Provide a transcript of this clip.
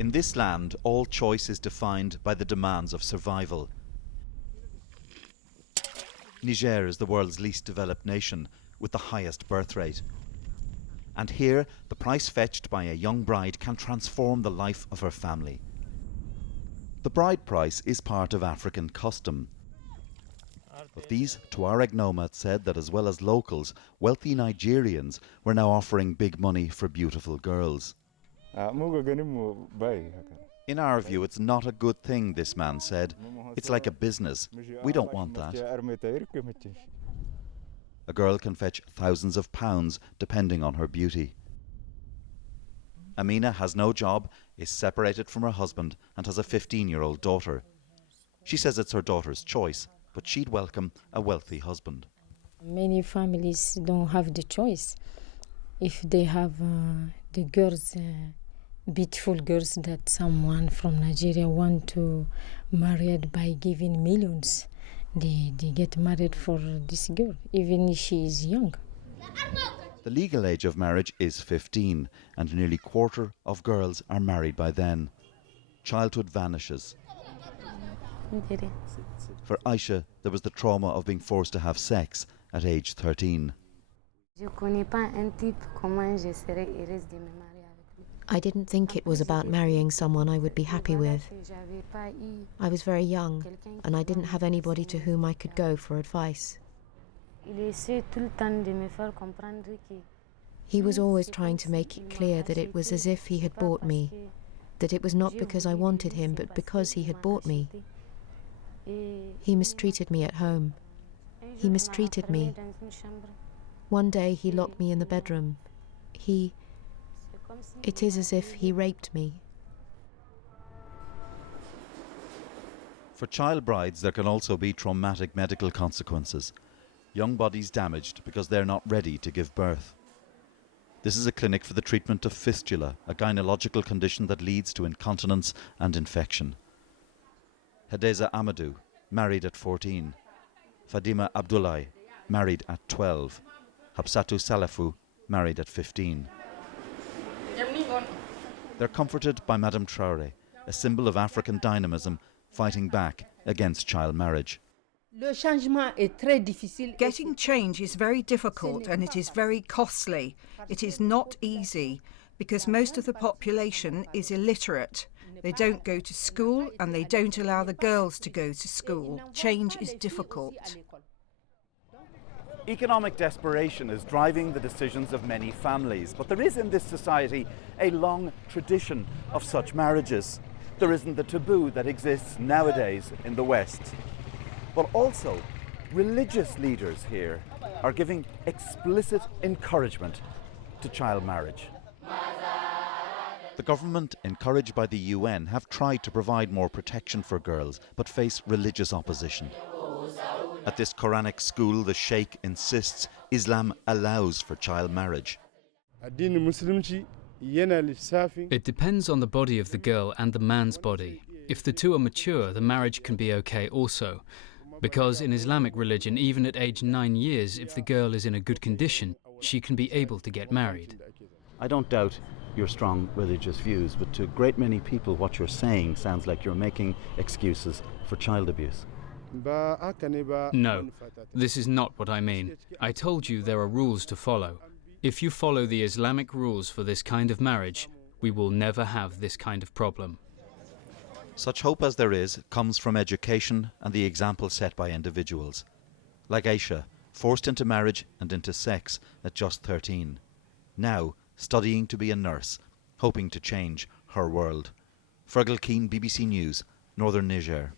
In this land, all choice is defined by the demands of survival. Niger is the world's least developed nation, with the highest birth rate. And here, the price fetched by a young bride can transform the life of her family. The bride price is part of African custom. But these Tuareg nomads said that as well as locals, wealthy Nigerians were now offering big money for beautiful girls. In our view, it's not a good thing, this man said. It's like a business. We don't want that. A girl can fetch thousands of pounds depending on her beauty. Amina has no job, is separated from her husband and has a 15-year-old daughter. She says it's her daughter's choice, but she'd welcome a wealthy husband. Many families don't have the choice. If they have the girls, beautiful girls that someone from Nigeria want to marry by giving millions, they get married for this girl, even if she is young. The legal age of marriage is 15, and nearly a quarter of girls are married by then. Childhood vanishes. For Aisha, there was the trauma of being forced to have sex at age 13. I didn't think it was about marrying someone I would be happy with. I was very young, and I didn't have anybody to whom I could go for advice. He was always trying to make it clear that it was as if he had bought me, that it was not because I wanted him, but because he had bought me. He mistreated me at home. He mistreated me. One day he locked me in the bedroom. It is as if he raped me. For child brides, there can also be traumatic medical consequences. Young bodies damaged because they're not ready to give birth. This is a clinic for the treatment of fistula, a gynecological condition that leads to incontinence and infection. Hadeza Amadou, married at 14. Fadima Abdullahi, married at 12. Hapsatu Salafu, married at 15. They're comforted by Madame Traoré, a symbol of African dynamism fighting back against child marriage. Getting change is very difficult and it is very costly. It is not easy because most of the population is illiterate. They don't go to school and they don't allow the girls to go to school. Change is difficult. Economic desperation is driving the decisions of many families, but there is in this society a long tradition of such marriages. There isn't the taboo that exists nowadays in the West. But also, religious leaders here are giving explicit encouragement to child marriage. The government, encouraged by the UN, have tried to provide more protection for girls, but face religious opposition. At this Quranic school, the Sheikh insists Islam allows for child marriage. It depends on the body of the girl and the man's body. If the two are mature, the marriage can be okay also. Because in Islamic religion, even at age 9 years, if the girl is in a good condition, she can be able to get married. I don't doubt your strong religious views, but to a great many people what you're saying sounds like you're making excuses for child abuse. No, this is not what I mean. I told you there are rules to follow. If you follow the Islamic rules for this kind of marriage, we will never have this kind of problem. Such hope as there is comes from education and the example set by individuals. Like Aisha, forced into marriage and into sex at just 13. Now, studying to be a nurse, hoping to change her world. Fergal Keane, BBC News, Northern Niger.